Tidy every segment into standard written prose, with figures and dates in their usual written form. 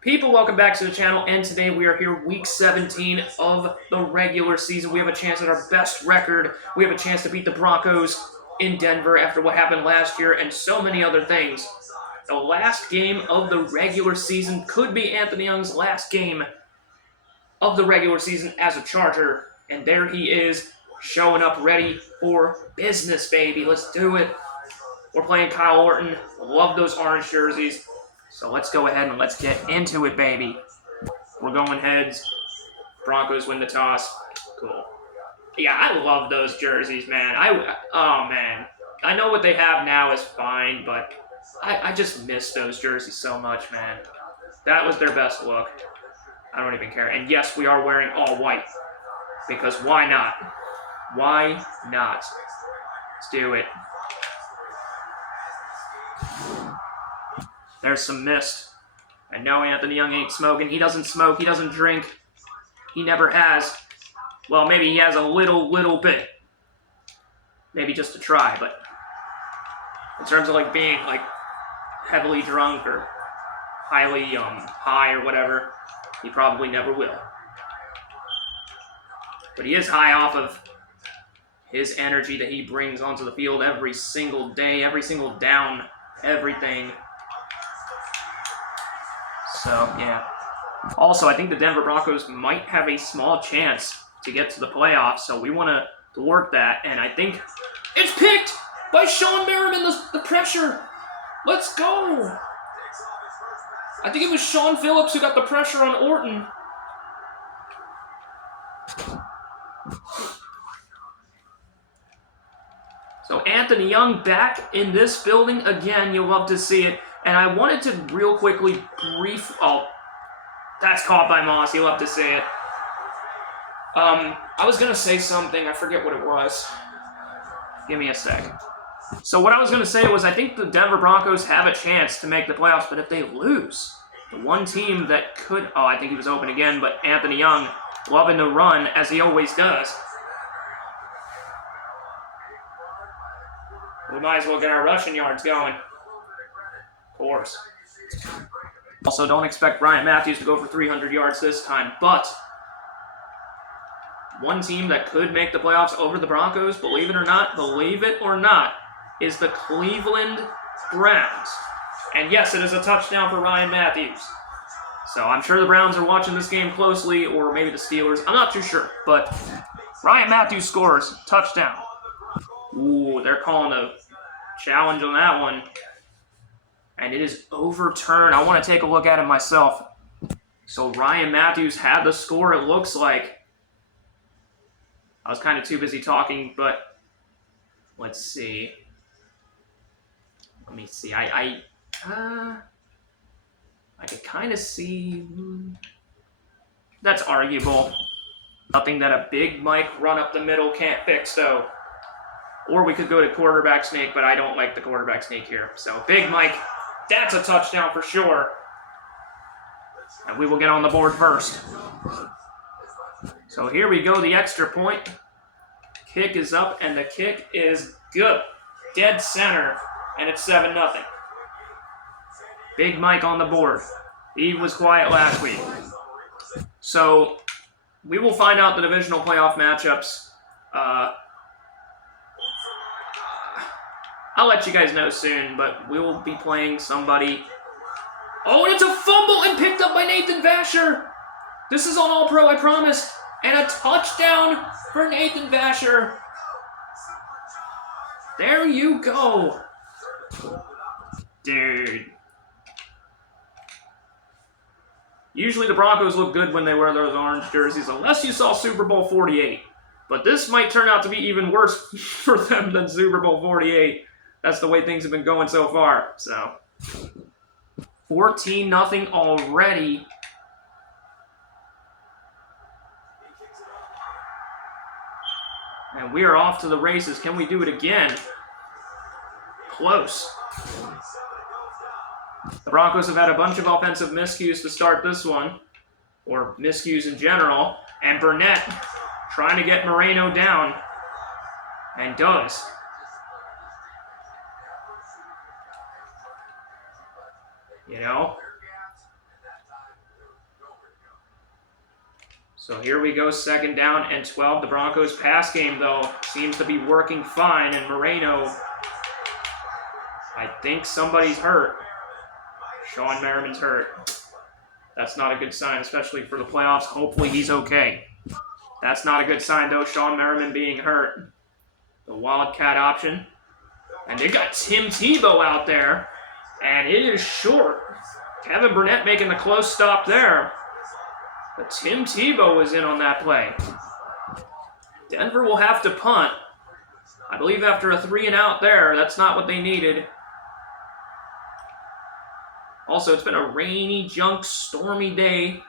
People, welcome back to the channel, and today we are here week 17 of the regular season. We have a chance at our best record. We have a chance to beat the Broncos in Denver after what happened last year and so many other things. The last game of the regular season could be Anthony Young's last game of the regular season as a Charger, and there he is showing up ready for business, baby. Let's do it. We're playing Kyle Orton. Love those orange jerseys. So let's go ahead and let's get into it, baby. We're going heads. Broncos win the toss. Cool. Yeah, I love those jerseys, man. Oh, man. I know what they have now is fine, but I just miss those jerseys so much, man. That was their best look. I don't even care. And yes, we are wearing all white. Because why not? Why not? Let's do it. There's some mist. And no, Anthony Young ain't smoking. He doesn't smoke. He doesn't drink. He never has. Well, maybe he has a little bit. Maybe just to try, but in terms of like being like heavily drunk or highly high or whatever, he probably never will. But he is high off of his energy that he brings onto the field every single day, every single down, everything. So, yeah. Also, I think the Denver Broncos might have a small chance to get to the playoffs, so we want to work that. And I think it's picked by Sean Merriman, the pressure. Let's go. I think it was Sean Phillips who got the pressure on Orton. So Anthony Young back in this building again. You'll love to see it. And I wanted to real quickly oh, that's caught by Moss. You'll love to see it. I was going to say something. I forget what it was. Give me a sec. So what I was going to say was I think the Denver Broncos have a chance to make the playoffs, but if they lose, the one team that could... Oh, I think he was open again, but Anthony Young loving to run, as he always does. We might as well get our rushing yards going. Of course. Also, don't expect Ryan Matthews to go for 300 yards this time, but one team that could make the playoffs over the Broncos, believe it or not, is the Cleveland Browns. And yes, it is a touchdown for Ryan Matthews. So I'm sure the Browns are watching this game closely, or maybe the Steelers. I'm not too sure, but Ryan Matthews scores. Touchdown. Ooh, they're calling a challenge on that one. And it is overturned. I want to take a look at it myself. So Ryan Matthews had the score, it looks like. I was kind of too busy talking, but let's see. Let me see. I can kind of see. That's arguable. Nothing that a big Mike run up the middle can't fix, though. Or we could go to quarterback sneak, but I don't like the quarterback sneak here. So Big Mike, that's a touchdown for sure. And we will get on the board first. So here we go, the extra point. Kick is up, and the kick is good. Dead center, and it's 7-0. Big Mike on the board. He was quiet last week. So we will find out the divisional playoff matchups. I'll let you guys know soon, but we will be playing somebody. Oh, and it's a fumble and picked up by Nathan Vasher. This is on All-Pro, I promise. And a touchdown for Nathan Vasher. There you go. Dude. Usually the Broncos look good when they wear those orange jerseys, unless you saw Super Bowl 48. But this might turn out to be even worse for them than Super Bowl 48. That's the way things have been going so far. So, 14-0 already. And we are off to the races. Can we do it again? Close. The Broncos have had a bunch of offensive miscues to start this one, or miscues in general. And Burnett trying to get Moreno down, and does. You know? So here we go, 2nd down and 12. The Broncos' pass game, though, seems to be working fine. And Moreno, I think somebody's hurt. Sean Merriman's hurt. That's not a good sign, especially for the playoffs. Hopefully he's okay. That's not a good sign, though, Sean Merriman being hurt. The Wildcat option. And they got Tim Tebow out there. And it is short. Kevin Burnett making the close stop there. But Tim Tebow was in on that play. Denver will have to punt. I believe after a 3-and-out there, that's not what they needed. Also, it's been a rainy, junk, stormy day.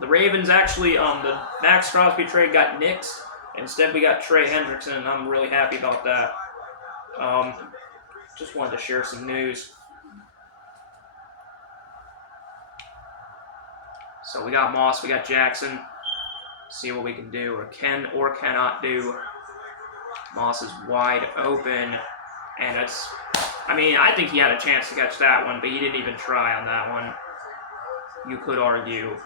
The Ravens actually, the Max Crosby trade got nixed. Instead, we got Trey Hendrickson, and I'm really happy about that. Just wanted to share some news. So we got Moss, we got Jackson. See what we can do or can or cannot do. Moss is wide open. And it's, I mean, I think he had a chance to catch that one, but he didn't even try on that one. You could argue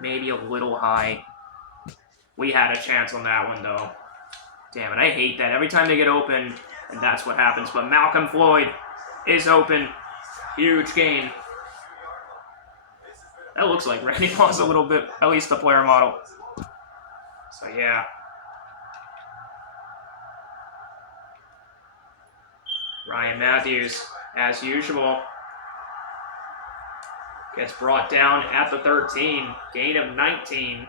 maybe a little high. We had a chance on that one, though. Damn it, I hate that. Every time they get open, and that's what happens. But Malcolm Floyd is open. Huge gain. That looks like Randy Moss a little bit, at least the player model. So, yeah. Ryan Matthews, as usual, gets brought down at the 13. Gain of 19.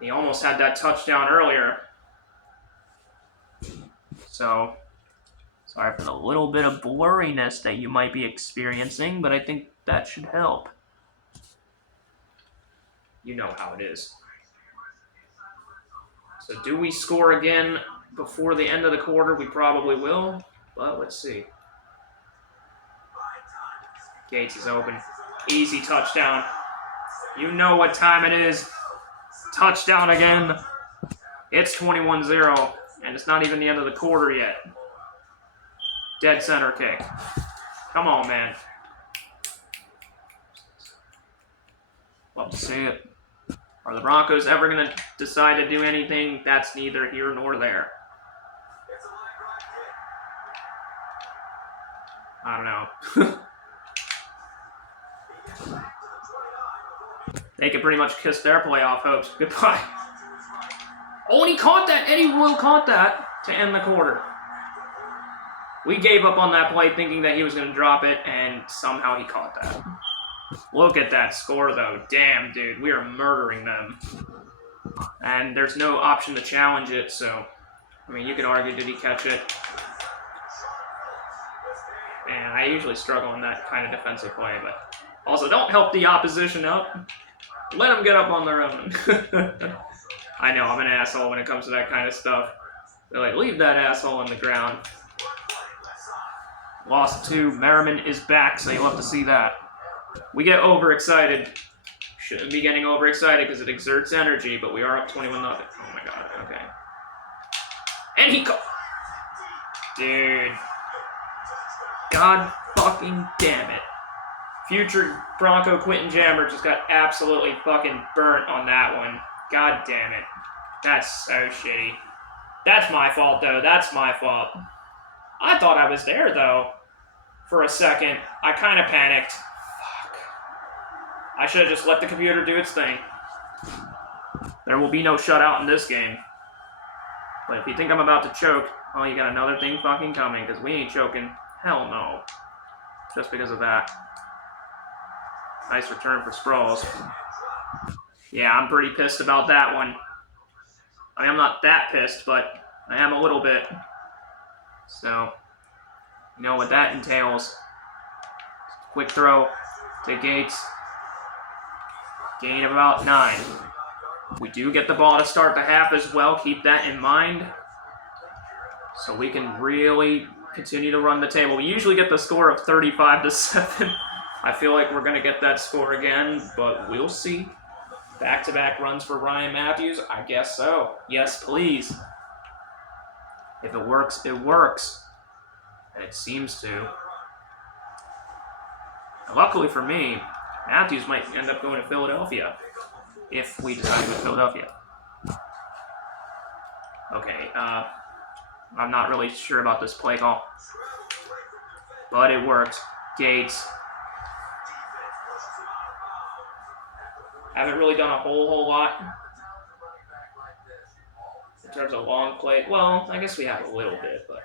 He almost had that touchdown earlier. So, sorry for the little bit of blurriness that you might be experiencing, but I think that should help. You know how it is. So do we score again before the end of the quarter? We probably will, but let's see. Gates is open. Easy touchdown. You know what time it is. Touchdown again. It's 21-0, and it's not even the end of the quarter yet. Dead center kick. Come on, man. Love to see it. Are the Broncos ever going to decide to do anything? That's neither here nor there. I don't know. They could pretty much kiss their playoff hopes goodbye. Oh, and he caught that. Eddie Royal caught that to end the quarter. We gave up on that play thinking that he was going to drop it, and somehow he caught that. Look at that score, though. Damn, dude. We are murdering them. And there's no option to challenge it, so... I mean, you could argue, did he catch it? Man, I usually struggle in that kind of defensive play, but... Also, don't help the opposition up. Let them get up on their own. I know, I'm an asshole when it comes to that kind of stuff. They're like, leave that asshole on the ground. Lost 2. Merriman is back, so you'll have to see that. We get overexcited. Shouldn't be getting overexcited because it exerts energy, but we are up 21-0. Oh my god, okay. And he Dude. God fucking damn it. Future Bronco Quentin Jammer just got absolutely fucking burnt on that one. God damn it. That's so shitty. That's my fault, though. That's my fault. I thought I was there, though. For a second. I kind of panicked. Fuck. I should have just let the computer do its thing. There will be no shutout in this game. But if you think I'm about to choke, oh, you got another thing fucking coming, because we ain't choking. Hell no. Just because of that. Nice return for Sproles. Yeah, I'm pretty pissed about that one. I mean, I'm not that pissed, but I am a little bit. So, you know what that entails. Quick throw to Gates. Gain of about 9. We do get the ball to start the half as well. Keep that in mind. So we can really continue to run the table. We usually get the score of 35-7. I feel like we're going to get that score again, but we'll see. Back-to-back runs for Ryan Matthews? I guess so. Yes, please. If it works, it works. And it seems to. And luckily for me, Matthews might end up going to Philadelphia if we decide to go to Philadelphia. Okay, I'm not really sure about this play call, but it worked. Gates. Haven't really done a whole lot in terms of long play. Well, I guess we have a little bit, but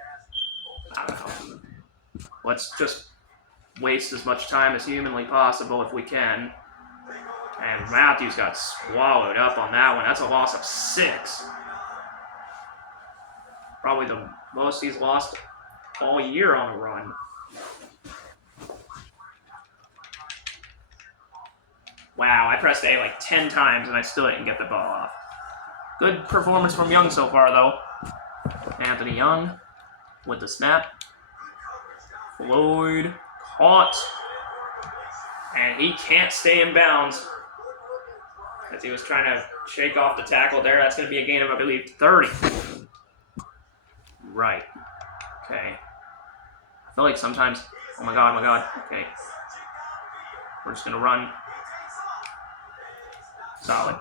I don't know. Let's just waste as much time as humanly possible if we can. And Matthews got swallowed up on that one. That's a loss of 6. Probably the most he's lost all year on a run. Wow, I pressed A like 10 times and I still didn't get the ball off. Good performance from Young so far, though. Anthony Young with the snap. Floyd caught. And he can't stay in bounds as he was trying to shake off the tackle there. That's going to be a gain of, I believe, 30. Right. Okay. I feel like sometimes... Oh my god. Okay. We're just going to run. Solid.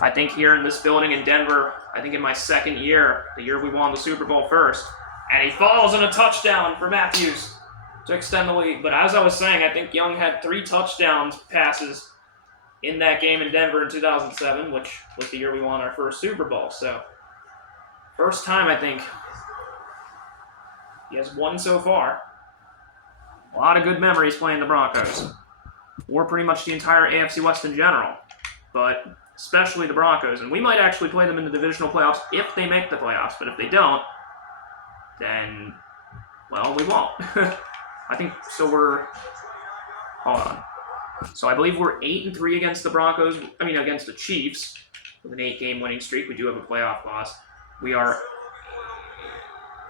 I think here in this building in Denver, I think in my second year, the year we won the Super Bowl first, and he falls in a touchdown for Matthews to extend the lead. But as I was saying, I think Young had 3 touchdowns passes in that game in Denver in 2007, which was the year we won our first Super Bowl. So, first time, I think, he has won so far. A lot of good memories playing the Broncos, or pretty much the entire AFC West in general, but especially the Broncos. And we might actually play them in the divisional playoffs if they make the playoffs, but if they don't, then, well, we won't. I think, so hold on. So I believe we're 8-3 against the Broncos, against the Chiefs, with an 8-game winning streak. We do have a playoff loss. We are,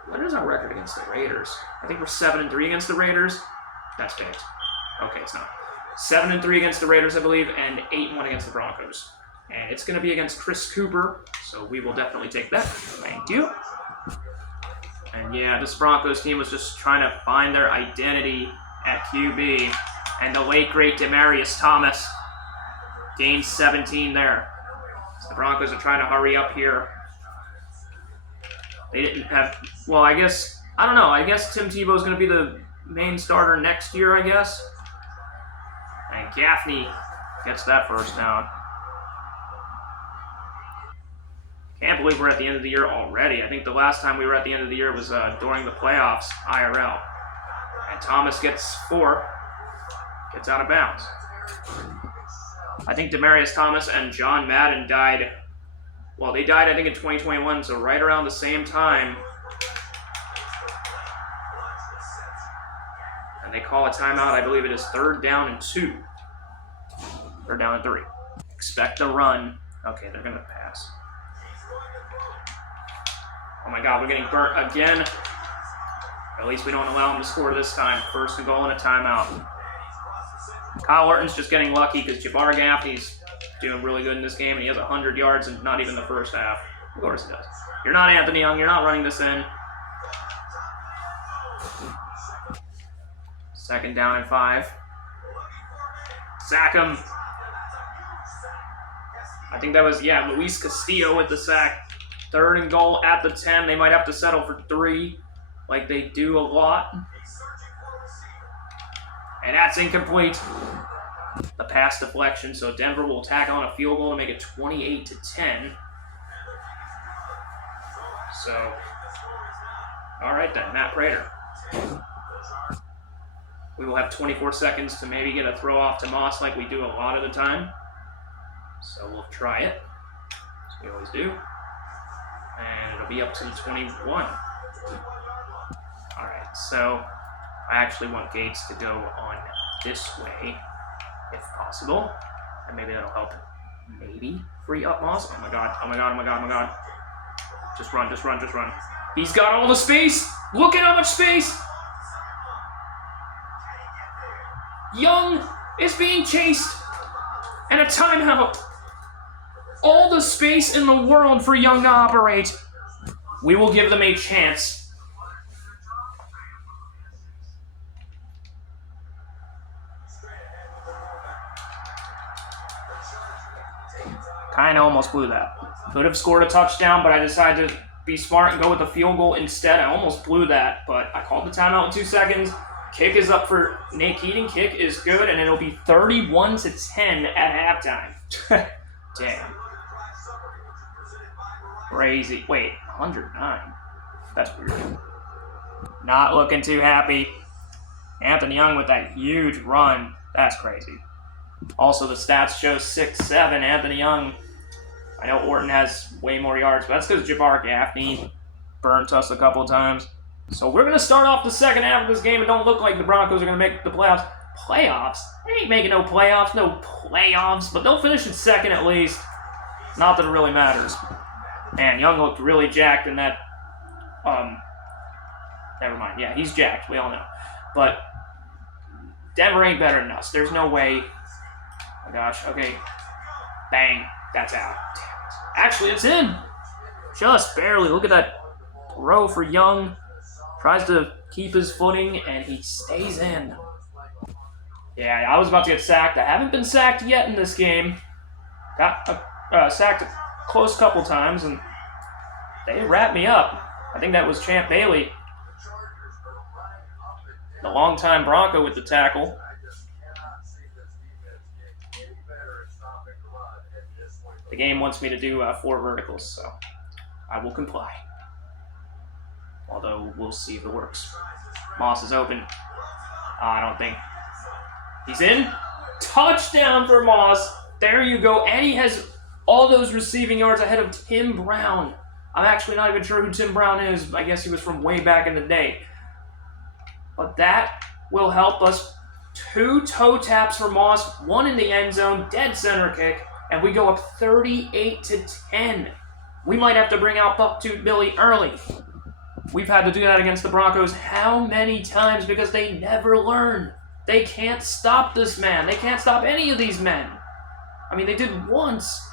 what is our record against the Raiders? I think we're 7-3 against the Raiders. That's faked. Okay, it's not. 7-3 against the Raiders, I believe, and 8-1 against the Broncos. And it's going to be against Chris Cooper, so we will definitely take that. Thank you. And yeah, this Broncos team was just trying to find their identity at QB. And the late, great Demaryius Thomas gained 17 there. So the Broncos are trying to hurry up here. They didn't have... Well, I guess Tim Tebow's going to be the main starter next year, I guess. And Gaffney gets that first down. Can't believe we're at the end of the year already. I think the last time we were at the end of the year was during the playoffs, IRL. And Thomas gets 4. Gets out of bounds. I think Demaryius Thomas and John Madden died. Well, they died, I think, in 2021, so right around the same time. And they call a timeout. I believe it is 3rd down and 2. 3rd down and 3. Expect a run. Okay, they're going to pass. Oh my god, we're getting burnt again. At least we don't allow them to score this time. 1st and goal and a timeout. Kyle Orton's just getting lucky because Jabbar Gaffney's doing really good in this game, and he has 100 yards in not even the first half. Of course he does. You're not Anthony Young. You're not running this in. 2nd down and 5. Sack him. I think that was, Luis Castillo with the sack. 3rd and goal at the 10. They might have to settle for 3, like they do a lot. And that's incomplete. The pass deflection, so Denver will tack on a field goal to make it 28-10. So, all right then, Matt Prater. We will have 24 seconds to maybe get a throw off to Moss like we do a lot of the time. So we'll try it, as we always do. And it'll be up to the 21. All right, so I actually want Gates to go on this way, if possible. And maybe that'll help maybe free up Moss. Oh my god, oh my god, oh my god, oh my god. Just run, just run, just run. He's got all the space! Look at how much space! Young is being chased! And a timeout! All the space in the world for Young to operate. We will give them a chance. Kind of almost blew that. Could have scored a touchdown, but I decided to be smart and go with the field goal instead. I almost blew that, but I called the timeout in 2 seconds. Kick is up for Nate Keating. Kick is good, and it'll be 31-10 at halftime. Damn. Crazy. Wait, 109. That's weird. Not looking too happy. Anthony Young with that huge run. That's crazy. Also, the stats show 6'7". Anthony Young. I know Orton has way more yards, but that's because Jabbar Gaffney burnt us a couple times. So we're going to start off the second half of this game. It don't look like the Broncos are going to make the playoffs. Playoffs? They ain't making no playoffs. No playoffs. But they'll finish in second at least. Not that it really matters. Man, Young looked really jacked in that. Never mind. Yeah, he's jacked. We all know. But Denver ain't better than us. There's no way. Oh my gosh. Okay. Bang. That's out. Actually, it's in. Just barely. Look at that throw for Young. Tries to keep his footing, and he stays in. Yeah, I was about to get sacked. I haven't been sacked yet in this game. Got sacked a close couple times, and they wrapped me up. I think that was Champ Bailey, the longtime Bronco with the tackle. The game wants me to do 4 verticals, so I will comply. Although, we'll see if it works. Moss is open. I don't think. He's in. Touchdown for Moss. There you go. And he has all those receiving yards ahead of Tim Brown. I'm actually not even sure who Tim Brown is. I guess he was from way back in the day. But that will help us. 2 toe taps for Moss. 1 in the end zone. Dead center kick. And we go up 38-10. We might have to bring out Bucktooth Billy early. We've had to do that against the Broncos how many times because they never learn. They can't stop this man. They can't stop any of these men. I mean, they did once.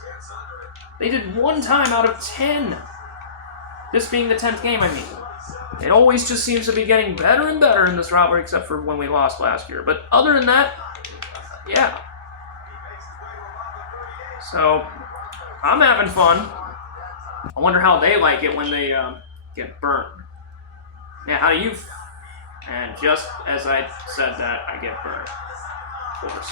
They did 1 time out of 10. This being the 10th game, I mean. It always just seems to be getting better and better in this rivalry, except for when we lost last year. But other than that, yeah. So, I'm having fun. I wonder how they like it when they get burnt. Yeah, how do you... And just as I said that, I get burnt. Of course.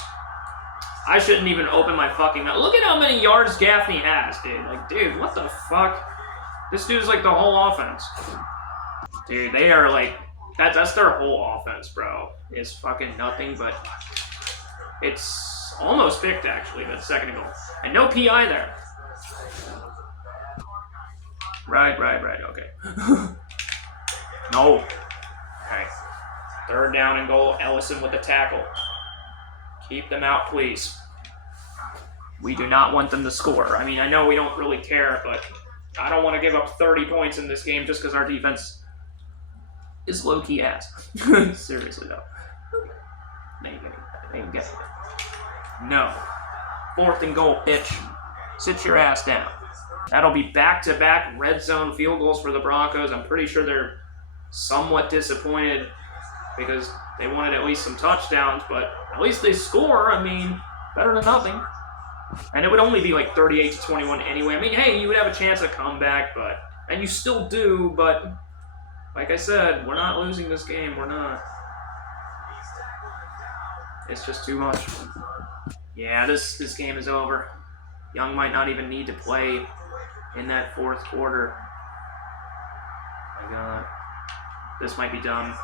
I shouldn't even open my fucking mouth. Look at how many yards Gaffney has, dude. Like, dude, what the fuck? This dude's like the whole offense. Dude, they are like... That's their whole offense, bro. It's fucking nothing but... It's almost picked, actually, that second goal. And no PI there. Right, okay. No. Okay. 3rd down and goal. Ellison with the tackle. Keep them out, please. We do not want them to score. I mean, I know we don't really care, but I don't want to give up 30 points in this game just because our defense is low-key ass. Seriously, though. They ain't get it. No. 4th and goal, bitch. Sit your ass down. That'll be back-to-back red zone field goals for the Broncos. I'm pretty sure they're somewhat disappointed because they wanted at least some touchdowns, but at least they score. I mean, better than nothing. And it would only be like 38-21 anyway. I mean, hey, you would have a chance to come back, and you still do, but like I said, we're not losing this game. We're not. It's just too much. Yeah, this game is over. Young might not even need to play in that 4th quarter. My God. This might be dumb.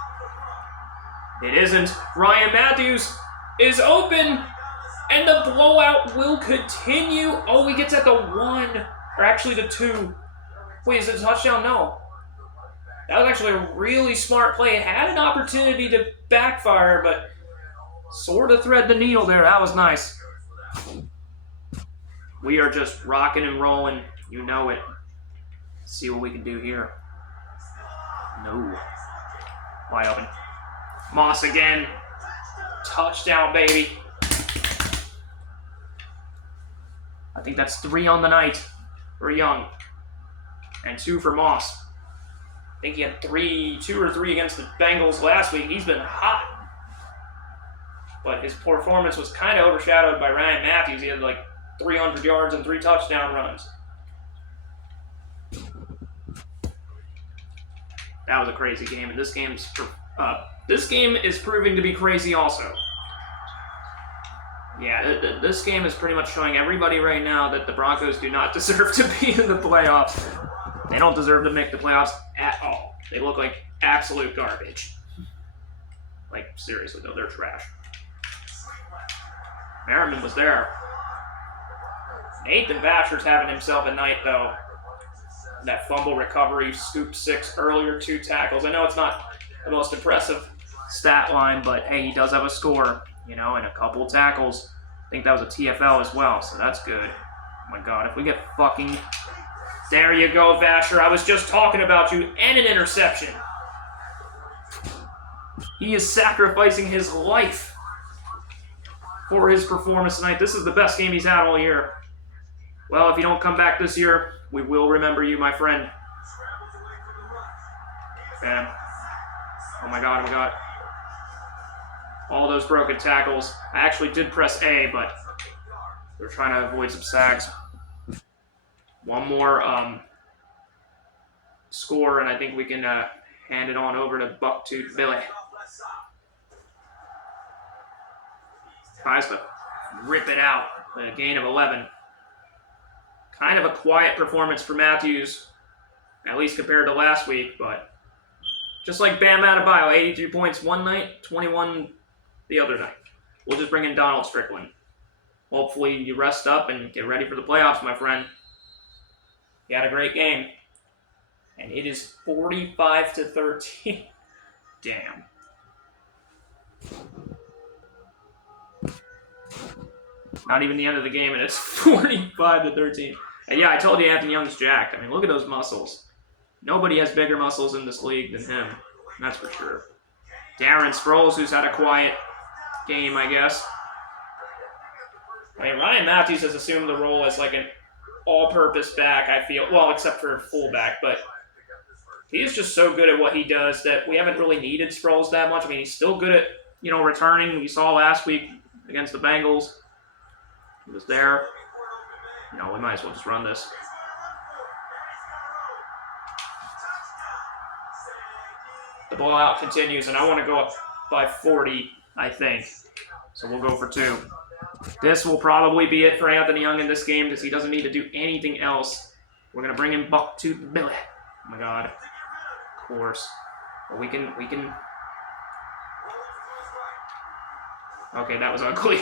It isn't. Ryan Matthews is open, and the blowout will continue. Oh, he gets at the 1, or actually the 2. Wait, is it a touchdown? No. That was actually a really smart play. It had an opportunity to backfire, but sort of thread the needle there. That was nice. We are just rocking and rolling. You know it. Let's see what we can do here. No. Wide open. Moss again. Touchdown, baby. I think that's 3 on the night for Young. And 2 for Moss. I think he had 2 or 3 against the Bengals last week. He's been hot. But his performance was kind of overshadowed by Ryan Matthews. He had like 300 yards and 3 touchdown runs. That was a crazy game, and this game is proving to be crazy also. Yeah, this game is pretty much showing everybody right now that the Broncos do not deserve to be in the playoffs. They don't deserve to make the playoffs at all. They look like absolute garbage. Like, seriously, though, they're trash. Merriman was there. Nathan Vasher's having himself a night, though. That fumble recovery, scoop 6 earlier, 2 tackles. I know it's not the most impressive stat line, but hey, he does have a score, you know, and a couple tackles. I think that was a TFL as well, so that's good. Oh my God, if we get fucking... There you go, Vasher. I was just talking about you, and an interception. He is sacrificing his life for his performance tonight. This is the best game he's had all year. Well, if you don't come back this year, we will remember you, my friend. Bam. Oh my God, oh my God. All those broken tackles. I actually did press A, but we're trying to avoid some sacks. One more score, and I think we can hand it on over to Bucktooth Billy. Tries to rip it out. A gain of 11. Kind of a quiet performance for Matthews, at least compared to last week, but just like Bam Adebayo, 83 points one night, 21 the other night. We'll just bring in Donald Strickland. Hopefully you rest up and get ready for the playoffs, my friend. He had a great game. And it is 45-13. Damn. Not even the end of the game, and it's 45-13. And yeah, I told you Anthony Young's jacked. I mean, look at those muscles. Nobody has bigger muscles in this league than him. That's for sure. Darren Sproles, who's had a quiet game, I guess. I mean, Ryan Matthews has assumed the role as like an all-purpose back, I feel. Well, except for fullback, but he is just so good at what he does that we haven't really needed Sproles that much. I mean, he's still good at, you know, returning. We saw last week against the Bengals. He was there. You know, we might as well just run this. The ball out continues, and I want to go up by 40, I think. So we'll go for 2. This will probably be it for Anthony Young in this game because he doesn't need to do anything else. We're going to bring in Bucktooth Billy. Oh, my God. Of course. But we can... Okay, that was ugly.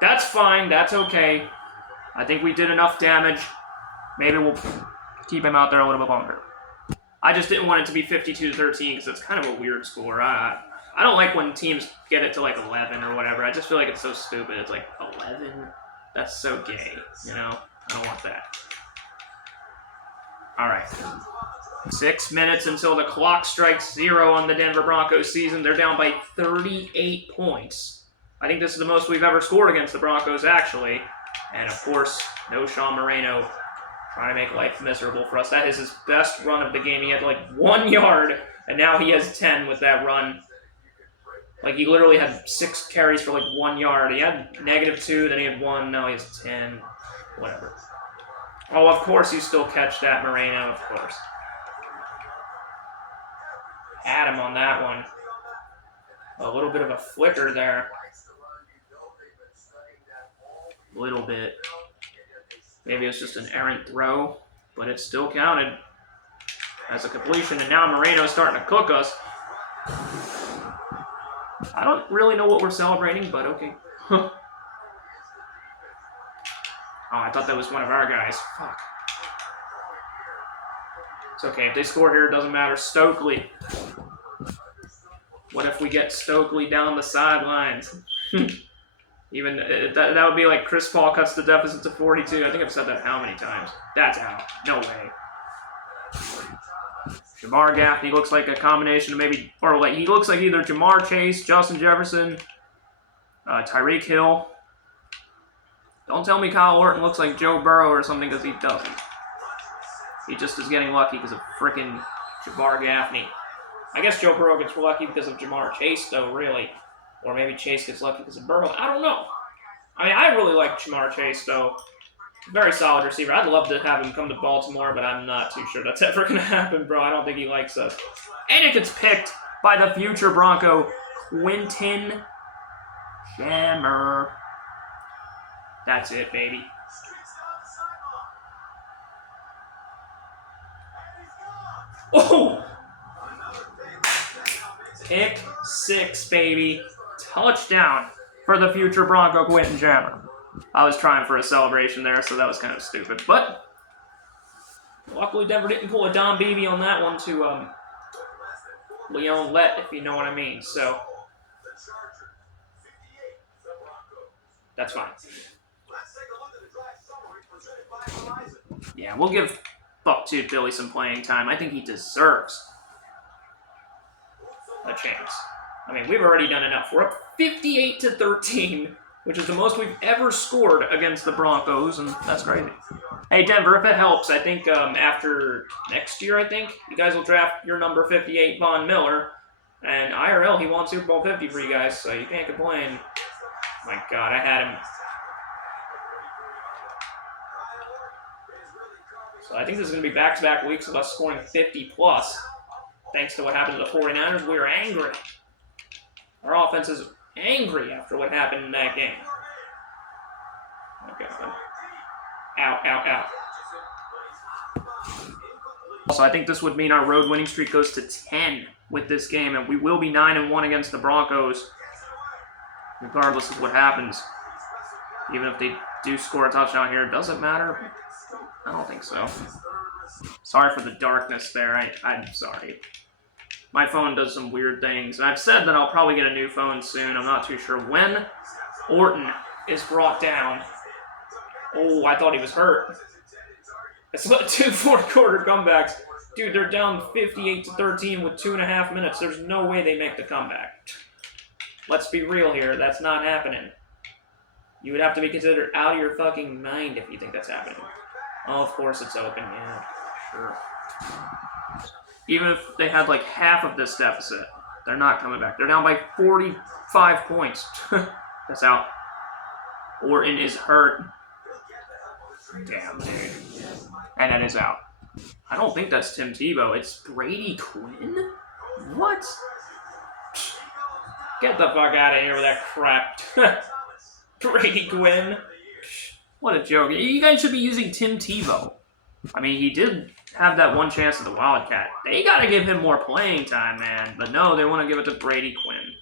That's fine. That's okay. I think we did enough damage. Maybe we'll keep him out there a little bit longer. I just didn't want it to be 52-13 because it's kind of a weird score. I don't like when teams get it to like 11 or whatever. I just feel like it's so stupid. It's like 11? That's so gay, you know? I don't want that. All right. 6 minutes until the clock strikes 0 on the Denver Broncos season. They're down by 38 points. I think this is the most we've ever scored against the Broncos, actually. And, of course, no Sean Moreno trying to make life miserable for us. That is his best run of the game. He had, like, 1 yard, and now he has 10 with that run. Like, he literally had 6 carries for, like, 1 yard. He had -2, then he had 1, now he has 10. Whatever. Oh, of course you still catch that, Moreno, of course. Had him on that one. A little bit of a flicker there. A little bit. Maybe it's just an errant throw, but it still counted as a completion, and now Moreno's starting to cook us. I don't really know what we're celebrating, but okay. Oh, I thought that was one of our guys. Fuck. It's okay. If they score here, it doesn't matter. Stokely. What if we get Stokely down the sidelines? Even that would be like Chris Paul cuts the deficit to 42. I think I've said that how many times? That's out. No way. Jamar Gaffney looks like a combination of maybe, or like he looks like either Jamar Chase, Justin Jefferson, Tyreek Hill. Don't tell me Kyle Orton looks like Joe Burrow or something, because he doesn't. He just is getting lucky because of frickin' Jamar Gaffney. I guess Joe Burrow gets lucky because of Jamar Chase, though, really. Or maybe Chase gets lucky because of Burrow. I don't know. I mean, I really like Jamar Chase, though. Very solid receiver. I'd love to have him come to Baltimore, but I'm not too sure that's ever going to happen, bro. I don't think he likes us. And it gets picked by the future Bronco, Quentin Jammer. That's it, baby. Oh! Pick 6, baby. Touchdown for the future Bronco, Quentin Jammer. I was trying for a celebration there, so that was kind of stupid. But luckily Denver didn't pull a Don Beebe on that one to Leon Lett, if you know what I mean. So that's fine. Yeah, we'll give Bucktooth Billy some playing time. I think he deserves a chance. I mean, we've already done enough. We're up 58-13, which is the most we've ever scored against the Broncos, and that's crazy. Hey, Denver, if it helps, I think after next year, I think, you guys will draft your number 58, Von Miller, and IRL, he won Super Bowl 50 for you guys, so you can't complain. My God, I had him. So I think this is going to be back-to-back weeks of us scoring 50+. Thanks to what happened to the 49ers, we are angry. Our offense is angry after what happened in that game. Okay. Ow, ow, ow. So I think this would mean our road winning streak goes to 10 with this game, and we will be 9-1 against the Broncos, regardless of what happens. Even if they do score a touchdown here, it doesn't matter. I don't think so. Sorry for the darkness there. I'm sorry. My phone does some weird things. And I've said that I'll probably get a new phone soon. I'm not too sure when. Orton is brought down. Oh, I thought he was hurt. It's 2 fourth-quarter comebacks. Dude, they're down 58-13 with 2.5 minutes. There's no way they make the comeback. Let's be real here. That's not happening. You would have to be considered out of your fucking mind if you think that's happening. Oh, of course it's open. Yeah, sure. Even if they had like half of this deficit, they're not coming back. They're down by 45 points. That's out. Orton is hurt. Damn, dude. And that is out. I don't think that's Tim Tebow. It's Brady Quinn? What? Get the fuck out of here with that crap. Brady Quinn. What a joke. You guys should be using Tim Tebow. I mean, he did have that one chance at the Wildcat. They gotta give him more playing time, man. But no, they want to give it to Brady Quinn.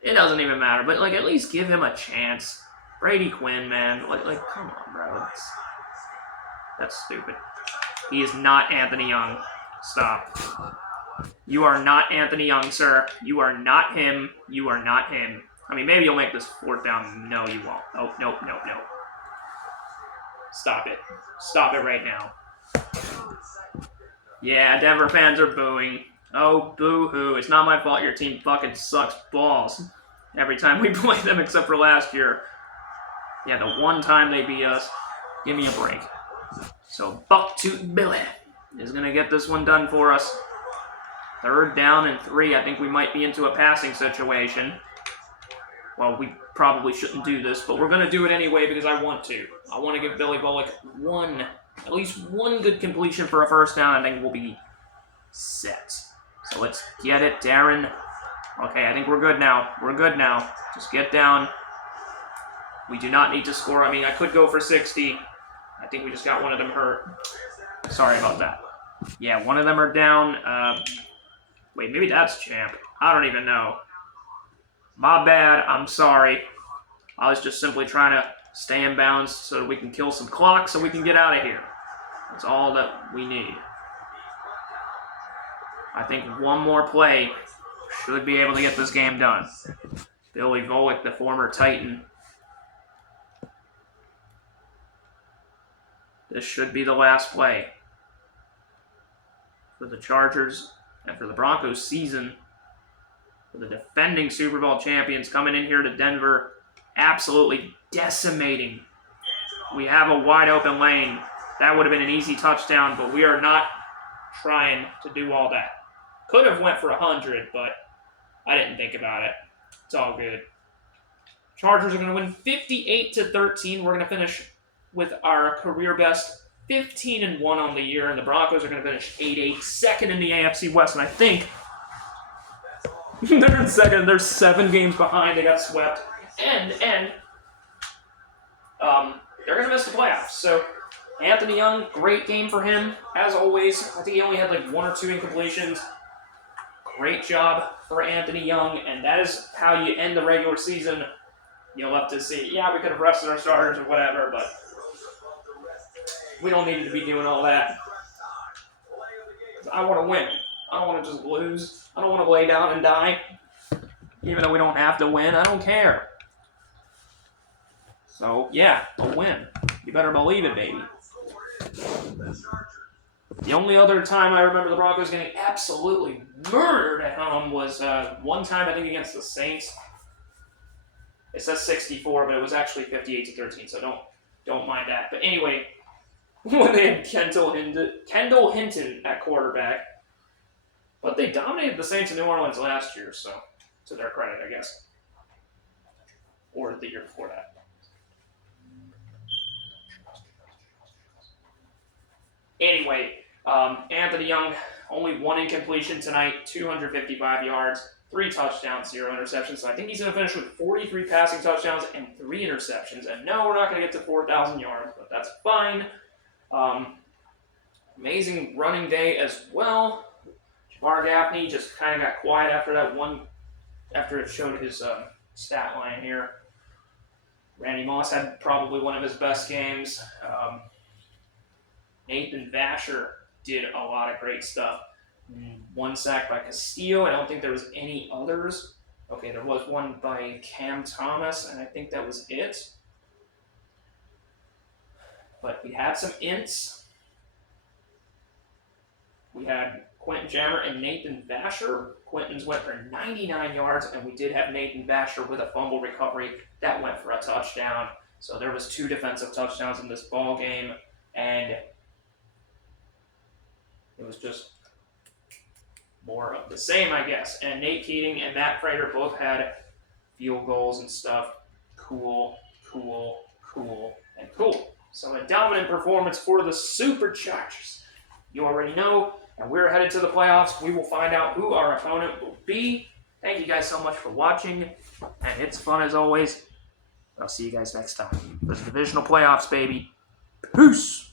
It doesn't even matter, but like at least give him a chance. Brady Quinn, man. Like come on, bro. That's stupid. He is not Anthony Young. Stop. You are not Anthony Young, sir. You are not him. You are not him. I mean, maybe you'll make this 4th down. No, you won't. Oh, nope. Stop it. Stop it right now. Yeah, Denver fans are booing. Oh, boo-hoo. It's not my fault your team fucking sucks balls every time we play them except for last year. Yeah, the one time they beat us. Give me a break. So, Bucktooth Billy is going to get this one done for us. 3rd down and 3. I think we might be into a passing situation. Well, we probably shouldn't do this, but we're going to do it anyway because I want to. I want to give Billy Bullock at least one good completion for a 1st down. I think we'll be set. So let's get it, Darren. Okay, I think we're good now. We're good now. Just get down. We do not need to score. I mean, I could go for 60. I think we just got one of them hurt. Sorry about that. Yeah, one of them are down. Wait, maybe that's Champ. I don't even know. My bad. I'm sorry. I was just simply trying to stay in bounds so that we can kill some clock so we can get out of here. That's all that we need. I think one more play should be able to get this game done. Billy Volek, the former Titan. This should be the last play for the Chargers and for the Broncos season. For the defending Super Bowl champions coming in here to Denver, absolutely decimating. We have a wide open lane. That would have been an easy touchdown, but we are not trying to do all that. Could have went for 100, but I didn't think about it. It's all good. Chargers are going to win 58-13. We're going to finish with our career best 15-1 on the year, and the Broncos are going to finish 8-8, second in the AFC West, and I think they're in second. They're 7 games behind. They got swept, and they're going to miss the playoffs. So Anthony Young, great game for him as always. I think he only had like 1 or 2 incompletions. Great job for Anthony Young, and that is how you end the regular season. You'll have to see. Yeah, we could have rested our starters or whatever, but we don't need to be doing all that. I want to win. I don't want to just lose. I don't want to lay down and die. Even though we don't have to win, I don't care. So, yeah, a win. You better believe it, baby. The only other time I remember the Broncos getting absolutely murdered at home was one time, I think, against the Saints. It says 64, but it was actually 58-13, so don't mind that. But anyway, when they had Kendall Hinton at quarterback, but they dominated the Saints in New Orleans last year, so to their credit, I guess. Or the year before that. Anyway, Anthony Young, only 1 incompletion tonight, 255 yards, 3 touchdowns, 0 interceptions. So I think he's going to finish with 43 passing touchdowns and 3 interceptions. And no, we're not going to get to 4,000 yards, but that's fine. Amazing running day as well. Jamar Gaffney just kind of got quiet after that one, after it showed his stat line here. Randy Moss had probably one of his best games. Nathan Vasher did a lot of great stuff. 1 sack by Castillo. I don't think there was any others. Okay, there was one by Cam Thomas, and I think that was it. But we had some ints. We had Quentin Jammer and Nathan Vasher. Quentin's went for 99 yards, and we did have Nathan Vasher with a fumble recovery. That went for a touchdown. So there was 2 defensive touchdowns in this ball game, and it was just more of the same, I guess. And Nate Keating and Matt Prater both had field goals and stuff. Cool. So a dominant performance for the Superchargers. You already know, and we're headed to the playoffs. We will find out who our opponent will be. Thank you guys so much for watching, and it's fun as always. I'll see you guys next time. There's divisional playoffs, baby. Peace!